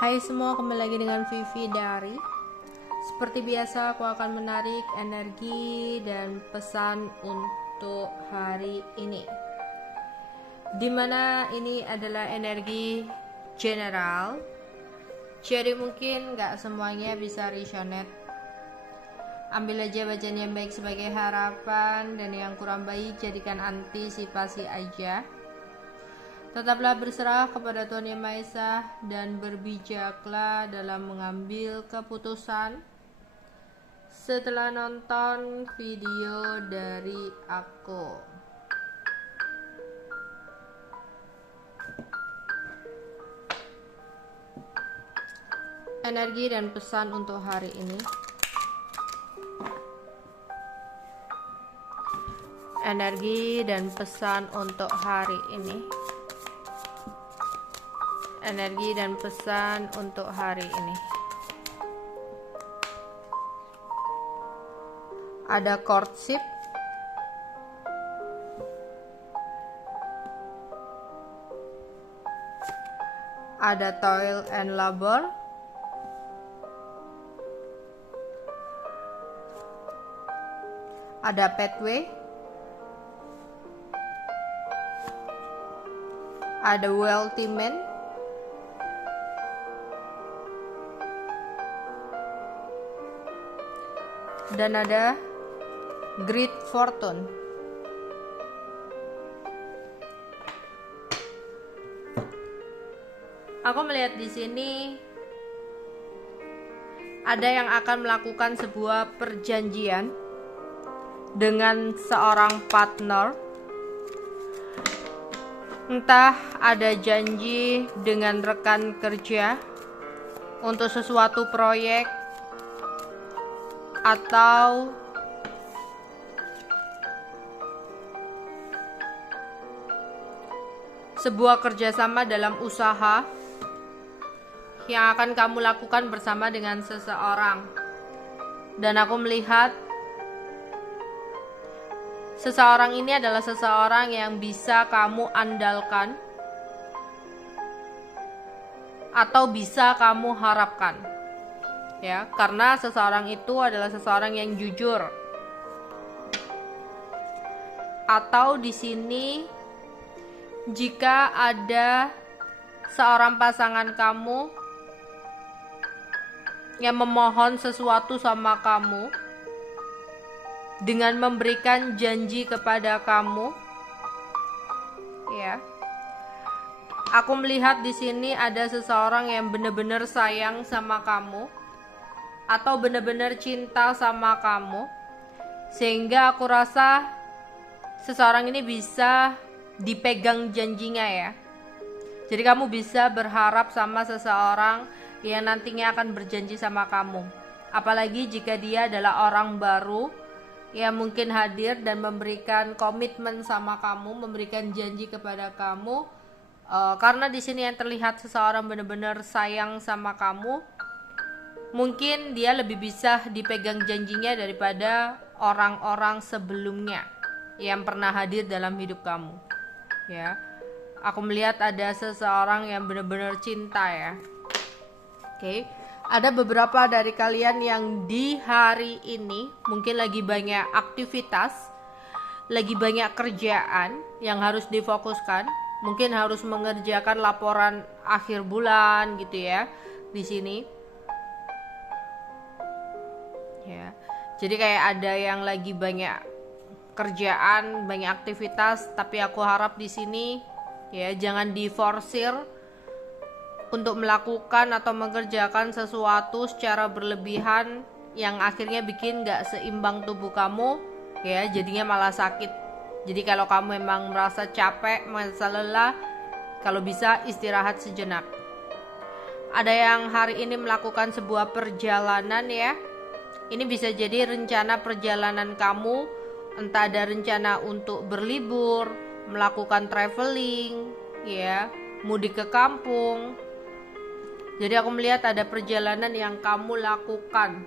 Hai semua, kembali lagi dengan Vivi dari. Seperti biasa, aku akan menarik energi dan pesan untuk hari ini, dimana ini adalah energi general, jadi mungkin gak semuanya bisa resonate. Ambil aja bacaan yang baik sebagai harapan, dan yang kurang baik jadikan antisipasi aja. Tetaplah berserah kepada Tuhan Yang Maha Esa dan berbijaklah dalam mengambil keputusan setelah nonton video dari aku. Energi dan pesan untuk hari ini. Energi dan pesan untuk hari ini. Energi dan pesan untuk hari ini. Ada courtship, ada toil and labor, ada pathway, ada wealthy man, dan ada great fortune. Aku melihat di sini ada yang akan melakukan sebuah perjanjian dengan seorang partner. Entah ada janji dengan rekan kerja untuk sesuatu proyek, atau sebuah kerjasama dalam usaha yang akan kamu lakukan bersama dengan seseorang. Dan aku melihat seseorang ini adalah seseorang yang bisa kamu andalkan atau bisa kamu harapkan, ya, karena seseorang itu adalah seseorang yang jujur. Atau di sini, jika ada seorang pasangan kamu yang memohon sesuatu sama kamu dengan memberikan janji kepada kamu, ya. Aku melihat di sini ada seseorang yang benar-benar sayang sama kamu atau benar-benar cinta sama kamu, sehingga aku rasa seseorang ini bisa dipegang janjinya, ya. Jadi kamu bisa berharap sama seseorang yang nantinya akan berjanji sama kamu. Apalagi jika dia adalah orang baru yang mungkin hadir dan memberikan komitmen sama kamu, memberikan janji kepada kamu. Karena di sini yang terlihat seseorang benar-benar sayang sama kamu. Mungkin dia lebih bisa dipegang janjinya daripada orang-orang sebelumnya yang pernah hadir dalam hidup kamu, ya. Aku melihat ada seseorang yang benar-benar cinta, ya. Oke. Ada beberapa dari kalian yang di hari ini mungkin lagi banyak aktivitas, lagi banyak kerjaan yang harus difokuskan. Mungkin harus mengerjakan laporan akhir bulan gitu, ya, di sini. Ya. Jadi kayak ada yang lagi banyak kerjaan, banyak aktivitas, tapi aku harap di sini, ya, jangan diforsir untuk melakukan atau mengerjakan sesuatu secara berlebihan yang akhirnya bikin gak seimbang tubuh kamu, ya, jadinya malah sakit. Jadi kalau kamu memang merasa capek, merasa lelah, kalau bisa istirahat sejenak. Ada yang hari ini melakukan sebuah perjalanan, ya. Ini bisa jadi rencana perjalanan kamu, entah ada rencana untuk berlibur, melakukan traveling, ya, mudik ke kampung. Jadi aku melihat ada perjalanan yang kamu lakukan,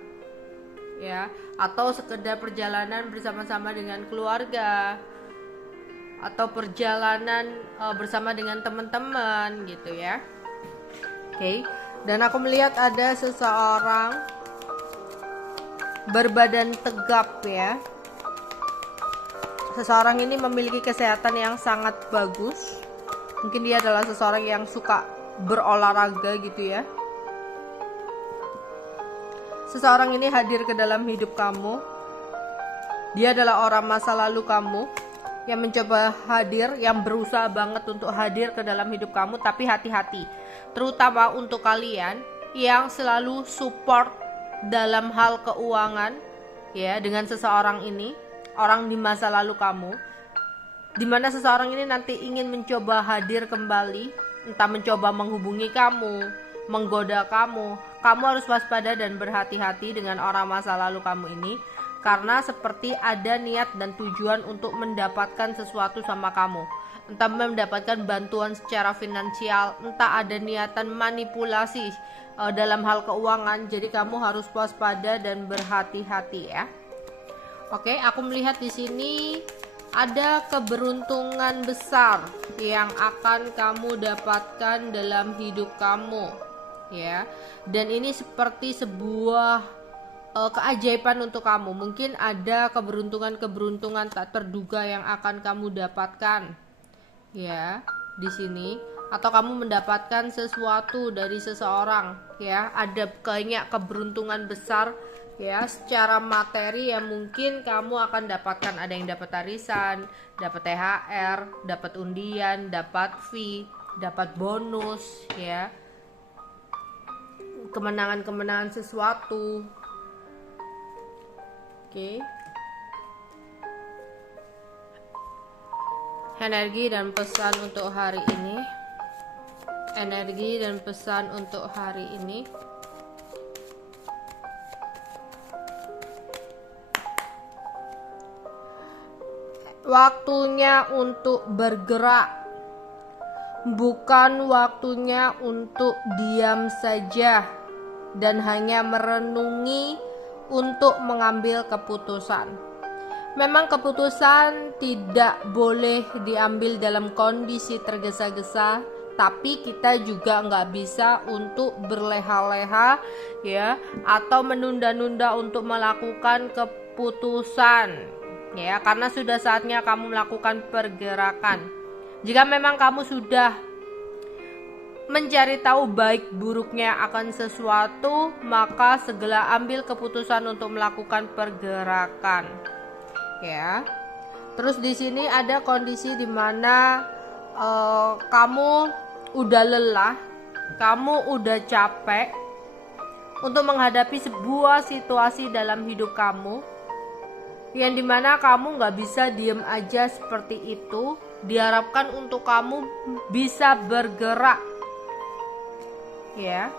ya, atau sekedar perjalanan bersama-sama dengan keluarga, atau perjalanan bersama dengan teman-teman gitu, ya. Oke. Dan aku melihat ada seseorang berbadan tegap ya. Seseorang ini memiliki kesehatan yang sangat bagus. Mungkin dia adalah seseorang yang suka berolahraga gitu ya. Seseorang ini hadir ke dalam hidup kamu. Dia adalah orang masa lalu kamu yang mencoba hadir, yang berusaha banget untuk hadir ke dalam hidup kamu. Tapi hati-hati, terutama untuk kalian yang selalu support dalam hal keuangan ya dengan seseorang ini, orang di masa lalu kamu, dimana seseorang ini nanti ingin mencoba hadir kembali, entah mencoba menghubungi kamu, menggoda kamu. Kamu harus waspada dan berhati-hati dengan orang masa lalu kamu ini, karena seperti ada niat dan tujuan untuk mendapatkan sesuatu sama kamu, entah mendapatkan bantuan secara finansial, entah ada niatan manipulasi dalam hal keuangan. Jadi kamu harus waspada dan berhati-hati ya. Oke, aku melihat di sini ada keberuntungan besar yang akan kamu dapatkan dalam hidup kamu ya. Dan ini seperti sebuah keajaiban untuk kamu. Mungkin ada keberuntungan tak terduga yang akan kamu dapatkan ya di sini, atau kamu mendapatkan sesuatu dari seseorang ya. Ada banyak keberuntungan besar ya secara materi yang mungkin kamu akan dapatkan. Ada yang dapat arisan, dapat THR, dapat undian, dapat fee, dapat bonus ya, kemenangan-kemenangan sesuatu. Oke. Energi dan pesan untuk hari ini. Energi dan pesan untuk hari ini. Waktunya untuk bergerak, bukan waktunya untuk diam saja dan hanya merenungi untuk mengambil keputusan. Memang keputusan tidak boleh diambil dalam kondisi tergesa-gesa, tapi kita juga nggak bisa untuk berleha-leha ya, atau menunda-nunda untuk melakukan keputusan ya, karena sudah saatnya kamu melakukan pergerakan. Jika memang kamu sudah mencari tahu baik buruknya akan sesuatu, maka segera ambil keputusan untuk melakukan pergerakan ya. Terus di sini ada kondisi dimana kamu udah lelah, kamu udah capek untuk menghadapi sebuah situasi dalam hidup kamu, yang dimana kamu gak bisa diem aja seperti itu. Diharapkan untuk kamu bisa bergerak ya.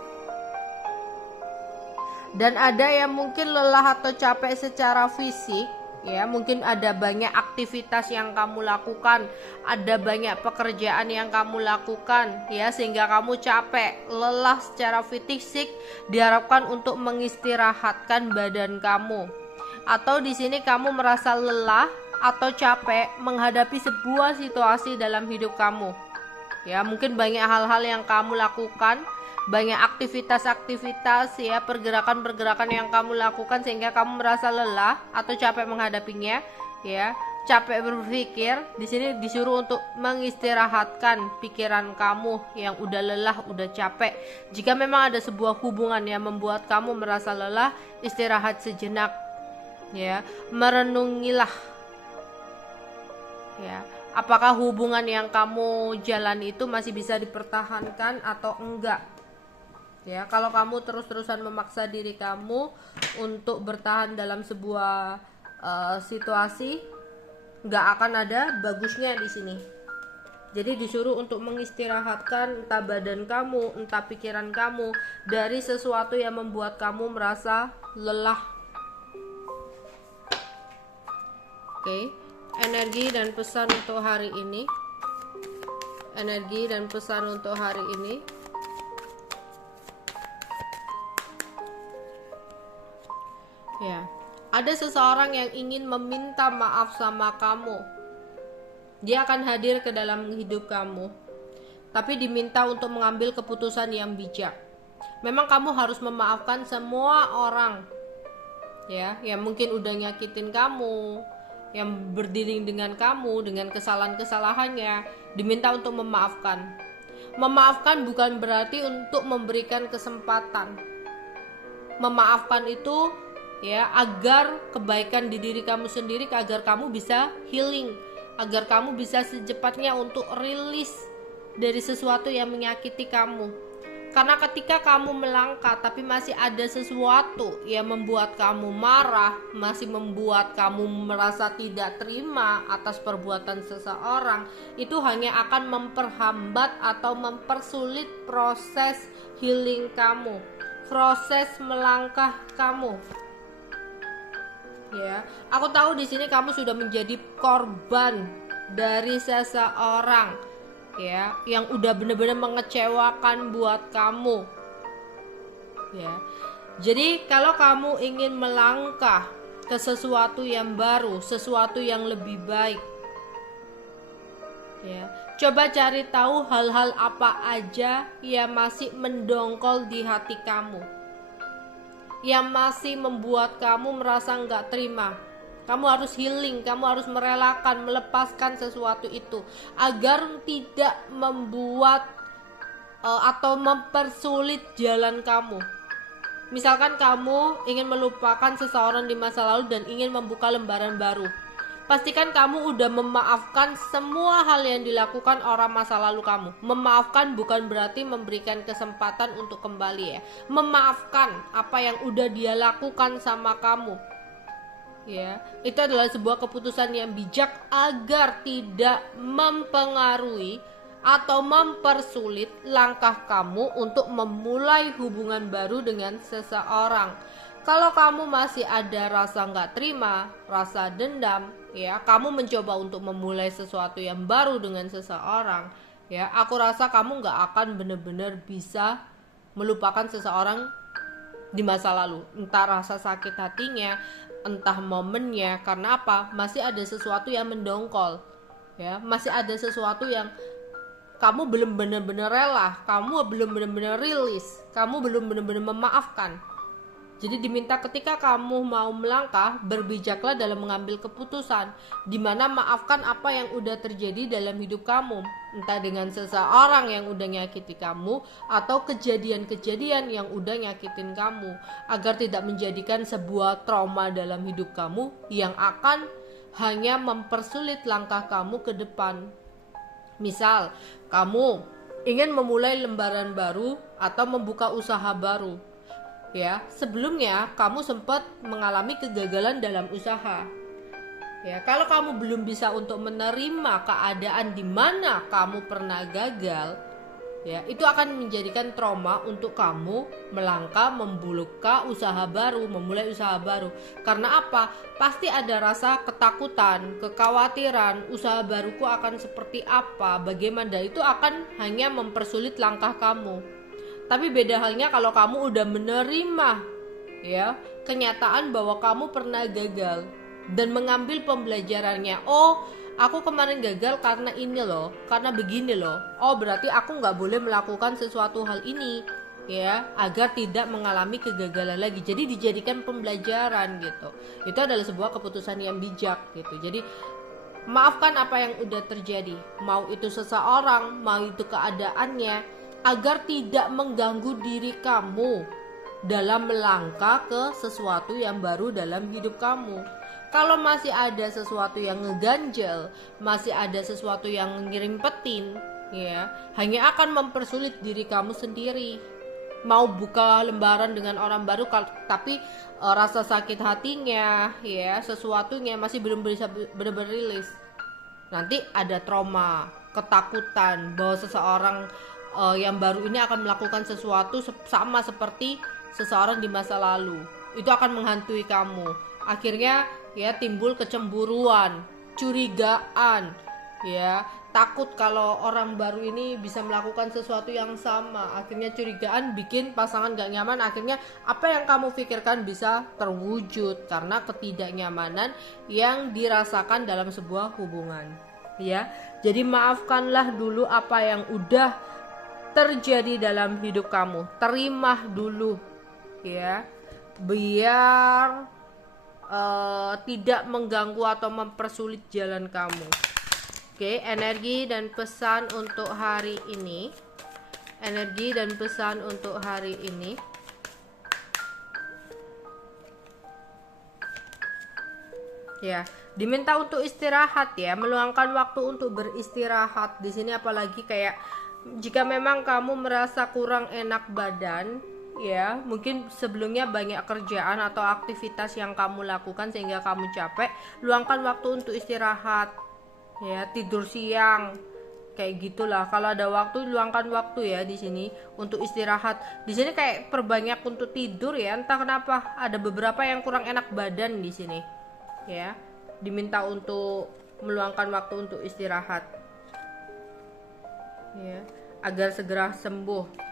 Dan ada yang mungkin lelah atau capek secara fisik ya, mungkin ada banyak aktivitas yang kamu lakukan, ada banyak pekerjaan yang kamu lakukan ya, sehingga kamu capek, lelah secara fisik. Diharapkan untuk mengistirahatkan badan kamu. Atau di sini kamu merasa lelah atau capek menghadapi sebuah situasi dalam hidup kamu ya, mungkin banyak hal-hal yang kamu lakukan, banyak aktivitas-aktivitas ya, pergerakan-pergerakan yang kamu lakukan sehingga kamu merasa lelah atau capek menghadapinya ya, capek berpikir. Di sini disuruh untuk mengistirahatkan pikiran kamu yang udah lelah, udah capek. Jika memang ada sebuah hubungan yang membuat kamu merasa lelah, istirahat sejenak ya, merenungilah ya, apakah hubungan yang kamu jalani itu masih bisa dipertahankan atau enggak ya. Kalau kamu terus-terusan memaksa diri kamu untuk bertahan dalam sebuah situasi, nggak akan ada bagusnya di sini. Jadi disuruh untuk mengistirahatkan entah badan kamu, entah pikiran kamu dari sesuatu yang membuat kamu merasa lelah. Oke, energi dan pesan untuk hari ini. Energi dan pesan untuk hari ini. Ya, ada seseorang yang ingin meminta maaf sama kamu. Dia akan hadir ke dalam hidup kamu, tapi diminta untuk mengambil keputusan yang bijak. Memang kamu harus memaafkan semua orang, ya, yang mungkin udah nyakitin kamu, yang berdiri dengan kamu dengan kesalahan-kesalahannya, diminta untuk memaafkan. Memaafkan bukan berarti untuk memberikan kesempatan. Memaafkan itu ya agar kebaikan di diri kamu sendiri, agar kamu bisa healing, agar kamu bisa secepatnya untuk rilis dari sesuatu yang menyakiti kamu. Karena ketika kamu melangkah tapi masih ada sesuatu yang membuat kamu marah, masih membuat kamu merasa tidak terima atas perbuatan seseorang, itu hanya akan memperhambat atau mempersulit proses healing kamu, proses melangkah kamu. Ya, aku tahu di sini kamu sudah menjadi korban dari seseorang, ya, yang udah bener-bener mengecewakan buat kamu, ya. Jadi kalau kamu ingin melangkah ke sesuatu yang baru, sesuatu yang lebih baik, ya, coba cari tahu hal-hal apa aja yang masih mendongkol di hati kamu, yang masih membuat kamu merasa nggak terima. Kamu harus healing, kamu harus merelakan, melepaskan sesuatu itu agar tidak membuat atau mempersulit jalan kamu. Misalkan kamu ingin melupakan seseorang di masa lalu dan ingin membuka lembaran baru. Pastikan kamu udah memaafkan semua hal yang dilakukan orang masa lalu kamu. Memaafkan bukan berarti memberikan kesempatan untuk kembali, ya. Memaafkan apa yang udah dia lakukan sama kamu, ya. Itu adalah sebuah keputusan yang bijak agar tidak mempengaruhi atau mempersulit langkah kamu untuk memulai hubungan baru dengan seseorang. Kalau kamu masih ada rasa nggak terima, rasa dendam, ya, kamu mencoba untuk memulai sesuatu yang baru dengan seseorang, ya, aku rasa kamu nggak akan benar-benar bisa melupakan seseorang di masa lalu. Entah rasa sakit hatinya, entah momennya. Karena apa? Masih ada sesuatu yang mendongkol, ya, masih ada sesuatu yang kamu belum benar-benar rela, kamu belum benar-benar rilis, kamu belum benar-benar memaafkan. Jadi diminta ketika kamu mau melangkah, berbijaklah dalam mengambil keputusan, dimana maafkan apa yang udah terjadi dalam hidup kamu, entah dengan seseorang yang udah nyakiti kamu atau kejadian-kejadian yang udah nyakitin kamu, agar tidak menjadikan sebuah trauma dalam hidup kamu yang akan hanya mempersulit langkah kamu ke depan. Misal, kamu ingin memulai lembaran baru atau membuka usaha baru, ya, sebelumnya kamu sempat mengalami kegagalan dalam usaha, ya. Kalau kamu belum bisa untuk menerima keadaan di mana kamu pernah gagal, ya, itu akan menjadikan trauma untuk kamu melangkah membuka usaha baru, memulai usaha baru. Karena apa? Pasti ada rasa ketakutan, kekhawatiran, usaha baruku akan seperti apa, bagaimana, dan itu akan hanya mempersulit langkah kamu. Tapi beda halnya kalau kamu udah menerima, ya, kenyataan bahwa kamu pernah gagal dan mengambil pembelajarannya. Oh, aku kemarin gagal karena ini loh, karena begini loh. Oh, berarti aku nggak boleh melakukan sesuatu hal ini, ya, agar tidak mengalami kegagalan lagi. Jadi dijadikan pembelajaran gitu. Itu adalah sebuah keputusan yang bijak gitu. Jadi maafkan apa yang udah terjadi, mau itu seseorang, mau itu keadaannya, agar tidak mengganggu diri kamu dalam melangkah ke sesuatu yang baru dalam hidup kamu. Kalau masih ada sesuatu yang ngeganjel, masih ada sesuatu yang ngirimpetin, ya, hanya akan mempersulit diri kamu sendiri. Mau buka lembaran dengan orang baru, tapi rasa sakit hatinya, ya, sesuatunya masih belum bisa benar-benar rilis. Nanti ada trauma, ketakutan bahwa seseorang yang baru ini akan melakukan sesuatu sama seperti seseorang di masa lalu. Itu akan menghantui kamu. Akhirnya, ya, timbul kecemburuan, curigaan, ya, takut kalau orang baru ini bisa melakukan sesuatu yang sama. Akhirnya curigaan bikin pasangan gak nyaman. Akhirnya apa yang kamu pikirkan bisa terwujud karena ketidaknyamanan yang dirasakan dalam sebuah hubungan, ya. Jadi maafkanlah dulu apa yang udah terjadi dalam hidup kamu. Terima dulu, ya, biar tidak mengganggu atau mempersulit jalan kamu. Oke, energi dan pesan untuk hari ini. Energi dan pesan untuk hari ini. Ya, diminta untuk istirahat ya, meluangkan waktu untuk beristirahat. Di sini apalagi kayak jika memang kamu merasa kurang enak badan, ya, mungkin sebelumnya banyak kerjaan atau aktivitas yang kamu lakukan sehingga kamu capek, luangkan waktu untuk istirahat. Ya, tidur siang. Kayak gitulah. Kalau ada waktu, luangkan waktu ya di sini untuk istirahat. Di sini kayak perbanyak untuk tidur ya, entah kenapa ada beberapa yang kurang enak badan di sini. Ya, diminta untuk meluangkan waktu untuk istirahat. Ya, agar segera sembuh.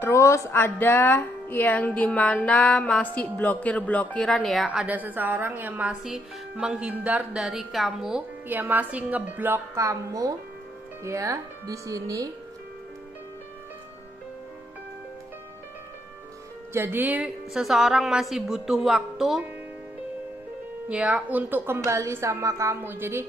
Terus ada yang dimana masih blokir-blokiran ya, ada seseorang yang masih menghindar dari kamu, yang masih ngeblok kamu ya di sini. Jadi seseorang masih butuh waktu ya untuk kembali sama kamu. Jadi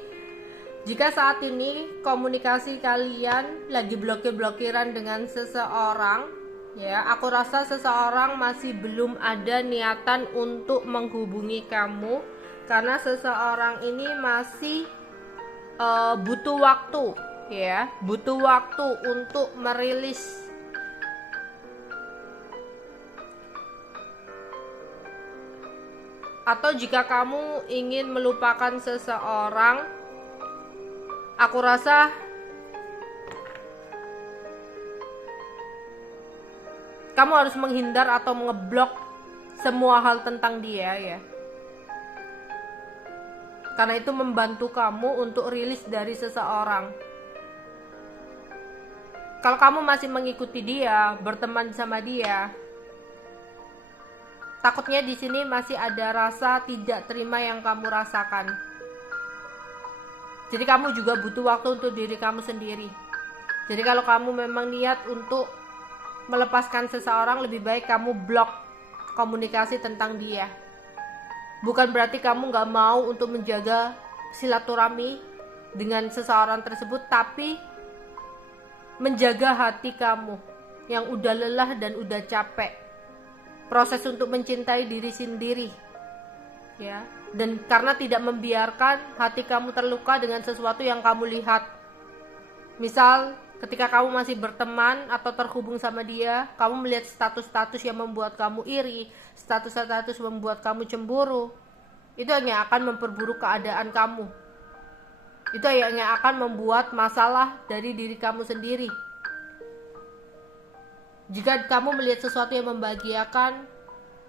jika saat ini komunikasi kalian lagi blokir-blokiran dengan seseorang, ya, aku rasa seseorang masih belum ada niatan untuk menghubungi kamu karena seseorang ini masih butuh waktu, ya, butuh waktu untuk merilis. Atau jika kamu ingin melupakan seseorang, aku rasa kamu harus menghindar atau ngeblok semua hal tentang dia ya. Karena itu membantu kamu untuk rilis dari seseorang. Kalau kamu masih mengikuti dia, berteman sama dia, takutnya di sini masih ada rasa tidak terima yang kamu rasakan. Jadi kamu juga butuh waktu untuk diri kamu sendiri. Jadi kalau kamu memang niat untuk melepaskan seseorang, lebih baik kamu blok komunikasi tentang dia. Bukan berarti kamu gak mau untuk menjaga silaturahmi dengan seseorang tersebut, tapi menjaga hati kamu yang udah lelah dan udah capek. Proses untuk mencintai diri sendiri, ya. Dan karena tidak membiarkan hati kamu terluka dengan sesuatu yang kamu lihat. Misal ketika kamu masih berteman atau terhubung sama dia, kamu melihat status-status yang membuat kamu iri, status-status membuat kamu cemburu, itu hanya akan memperburuk keadaan kamu. Itu hanya akan membuat masalah dari diri kamu sendiri. Jika kamu melihat sesuatu yang membahagiakan,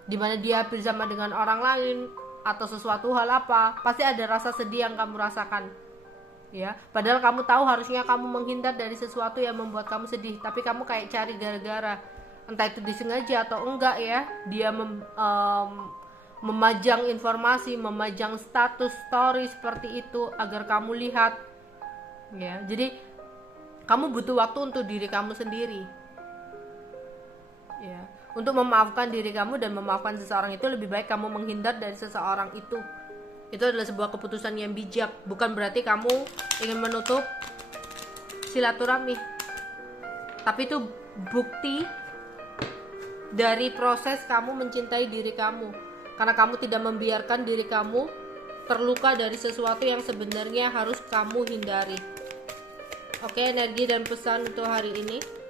di mana dia bersama dengan orang lain atau sesuatu hal apa, pasti ada rasa sedih yang kamu rasakan. Ya, padahal kamu tahu harusnya kamu menghindar dari sesuatu yang membuat kamu sedih, tapi kamu kayak cari gara-gara, entah itu disengaja atau enggak ya. Dia memajang informasi, memajang status story seperti itu agar kamu lihat. Ya, jadi kamu butuh waktu untuk diri kamu sendiri. Ya, untuk memaafkan diri kamu dan memaafkan seseorang itu, lebih baik kamu menghindar dari seseorang itu. Itu adalah sebuah keputusan yang bijak. Bukan berarti kamu ingin menutup silaturahmi, tapi itu bukti dari proses kamu mencintai diri kamu, karena kamu tidak membiarkan diri kamu terluka dari sesuatu yang sebenarnya harus kamu hindari. Oke, energi dan pesan untuk hari ini.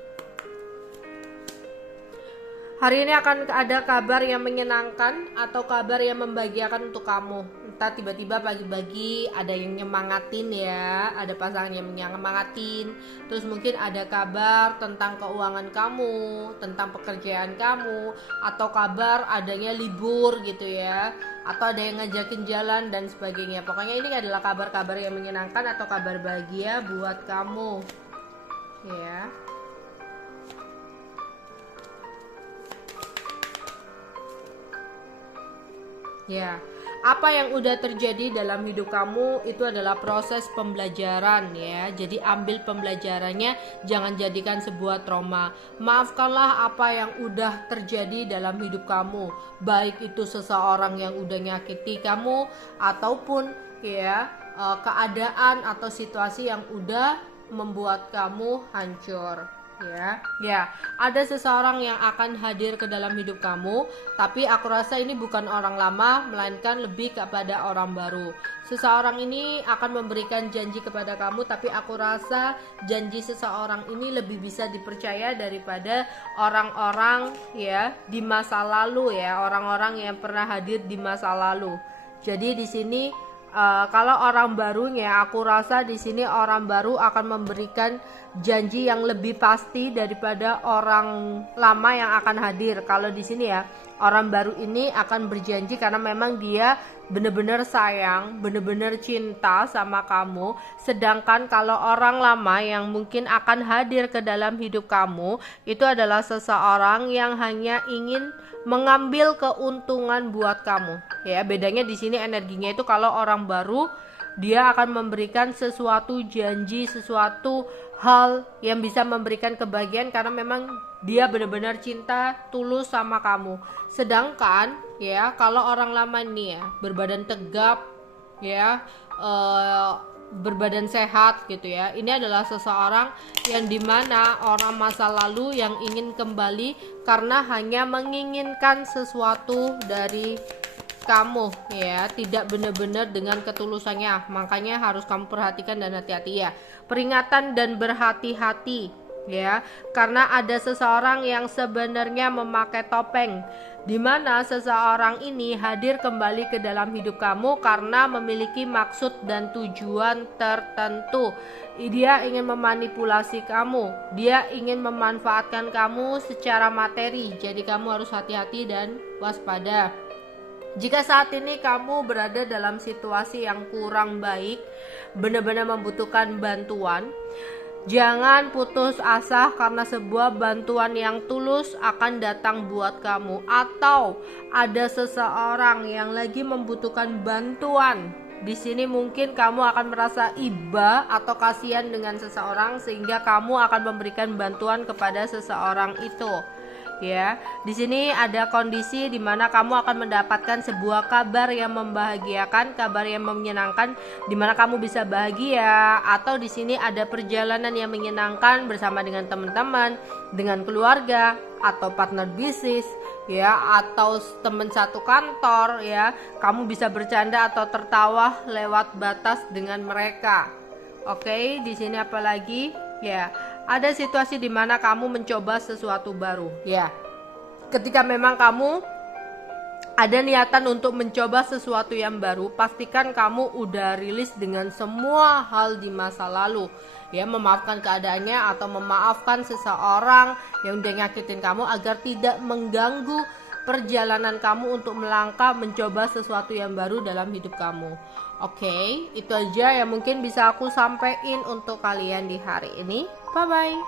Hari ini akan ada kabar yang menyenangkan atau kabar yang membahagiakan untuk kamu. Entah tiba-tiba pagi-pagi ada yang nyemangatin ya, ada pasangan yang menyemangatin. Terus mungkin ada kabar tentang keuangan kamu, tentang pekerjaan kamu, atau kabar adanya libur gitu ya, atau ada yang ngajakin jalan dan sebagainya. Pokoknya ini adalah kabar-kabar yang menyenangkan atau kabar bahagia buat kamu. Ya. Ya, apa yang udah terjadi dalam hidup kamu itu adalah proses pembelajaran ya. Jadi ambil pembelajarannya, jangan jadikan sebuah trauma. Maafkanlah apa yang udah terjadi dalam hidup kamu, baik itu seseorang yang udah nyakiti kamu ataupun ya keadaan atau situasi yang udah membuat kamu hancur. Ya, ada seseorang yang akan hadir ke dalam hidup kamu, tapi aku rasa ini bukan orang lama, melainkan lebih kepada orang baru. Seseorang ini akan memberikan janji kepada kamu, tapi aku rasa janji seseorang ini lebih bisa dipercaya daripada orang-orang ya di masa lalu ya, orang-orang yang pernah hadir di masa lalu. Jadi di sini kalau orang barunya, aku rasa di sini orang baru akan memberikan janji yang lebih pasti daripada orang lama yang akan hadir. Kalau di sini ya, orang baru ini akan berjanji karena memang dia benar-benar sayang, benar-benar cinta sama kamu. Sedangkan kalau orang lama yang mungkin akan hadir ke dalam hidup kamu, itu adalah seseorang yang hanya ingin mengambil keuntungan buat kamu. Ya, bedanya di sini energinya itu kalau orang baru dia akan memberikan sesuatu janji, sesuatu hal yang bisa memberikan kebahagiaan karena memang dia benar-benar cinta tulus sama kamu. Sedangkan ya kalau orang lama ini ya berbadan tegap ya berbadan sehat gitu ya, ini adalah seseorang yang dimana orang masa lalu yang ingin kembali karena hanya menginginkan sesuatu dari kamu ya, tidak benar-benar dengan ketulusannya. Makanya harus kamu perhatikan dan hati-hati ya. Peringatan dan berhati-hati ya, karena ada seseorang yang sebenarnya memakai topeng, dimana seseorang ini hadir kembali ke dalam hidup kamu karena memiliki maksud dan tujuan tertentu. Dia ingin memanipulasi kamu, dia ingin memanfaatkan kamu secara materi. Jadi kamu harus hati-hati dan waspada. Jika saat ini kamu berada dalam situasi yang kurang baik, benar-benar membutuhkan bantuan, jangan putus asa karena sebuah bantuan yang tulus akan datang buat kamu. Atau ada seseorang yang lagi membutuhkan bantuan. Di sini mungkin kamu akan merasa iba atau kasihan dengan seseorang sehingga kamu akan memberikan bantuan kepada seseorang itu. Ya, di sini ada kondisi di mana kamu akan mendapatkan sebuah kabar yang membahagiakan, kabar yang menyenangkan, di mana kamu bisa bahagia. Atau di sini ada perjalanan yang menyenangkan bersama dengan teman-teman, dengan keluarga, atau partner bisnis, ya, atau teman satu kantor, ya. Kamu bisa bercanda atau tertawa lewat batas dengan mereka. Oke, di sini apa lagi? Ya, ada situasi di mana kamu mencoba sesuatu baru. Ya, ketika memang kamu ada niatan untuk mencoba sesuatu yang baru, pastikan kamu udah rilis dengan semua hal di masa lalu. Ya, memaafkan keadaannya atau memaafkan seseorang yang udah nyakitin kamu agar tidak mengganggu perjalanan kamu untuk melangkah mencoba sesuatu yang baru dalam hidup kamu. Oke, itu aja yang mungkin bisa aku sampaikan untuk kalian di hari ini. Bye bye.